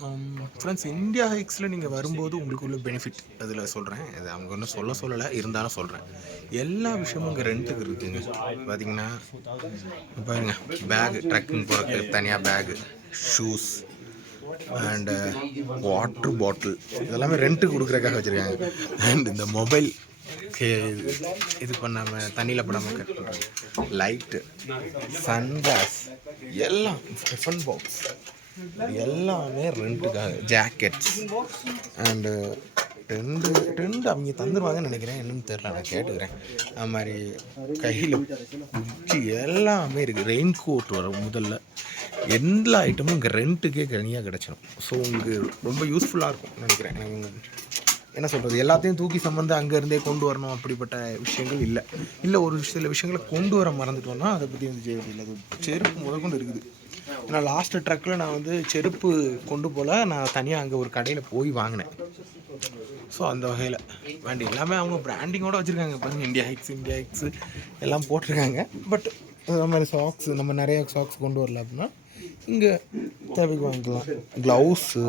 Friends, India ஹைக்ஸில் நீங்கள் வரும்போது உங்களுக்கு உள்ள பெனிஃபிட் அதில் சொல்கிறேன். அது அவங்க ஒன்றும் சொல்லலை, இருந்தாலும் சொல்கிறேன். எல்லா விஷயமும் இங்கே ரெண்ட்டுக்கு இருக்குதுங்க. பார்த்தீங்கன்னா பாருங்க, பேகு ட்ரக்கிங் போகிறதுக்கு தனியாக bag, shoes and water bottle இதெல்லாமே ரெண்ட்டுக்கு கொடுக்குறதுக்காக வச்சுருக்காங்க. அண்ட் இந்த மொபைல் இது பண்ணாமல் தண்ணியில் படாமல் கட் பண்ணுறாங்க. லைட்டு, சன்கிளாஸ் எல்லாம், டிஃபன் பாக்ஸ் எல்லாமே ரெண்ட்டுக்காக. ஜாக்கெட்ஸ் அண்டு ரெண்டு அவங்க தந்துடுவாங்கன்னு நினைக்கிறேன், என்னன்னு தெரில, நான் கேட்டுக்கிறேன். அது மாதிரி கையில் குச்சி எல்லாமே இருக்குது. ரெயின் கோட் வரும் முதல்ல. எல்லா ஐட்டமும் இங்கே ரெண்ட்டுக்கே தனியாக கிடச்சிடும். ஸோ உங்களுக்கு ரொம்ப யூஸ்ஃபுல்லாக இருக்கும் நினைக்கிறேன். என்ன சொல்கிறது, எல்லாத்தையும் தூக்கி சம்மந்து அங்கேருந்தே கொண்டு வரணும் அப்படிப்பட்ட விஷயங்கள் இல்லை. ஒரு சில விஷயங்களை கொண்டு வர மறந்துட்டோம்னா அதை பற்றி வந்து செய்யறதில்லை. அது செருப்பு முதற்கொண்டு இருக்குது. ஏன்னா லாஸ்ட்டு ட்ரக்கில் நான் வந்து செருப்பு கொண்டு போல் நான் தனியாக அங்கே ஒரு கடையில் போய் வாங்கினேன். ஸோ அந்த வகையில் வேண்டி எல்லாமே அவங்க பிராண்டிங்கோடு வச்சுருக்காங்க. பாருங்கள், இந்தியா ஹைக்ஸு எல்லாம் போட்டிருக்காங்க. பட் அது மாதிரி சாக்ஸு, நம்ம நிறைய சாக்ஸ் கொண்டு வரல அப்படின்னா இங்கே தேவைக்கு வாங்கிக்கலாம். க்ளவுஸு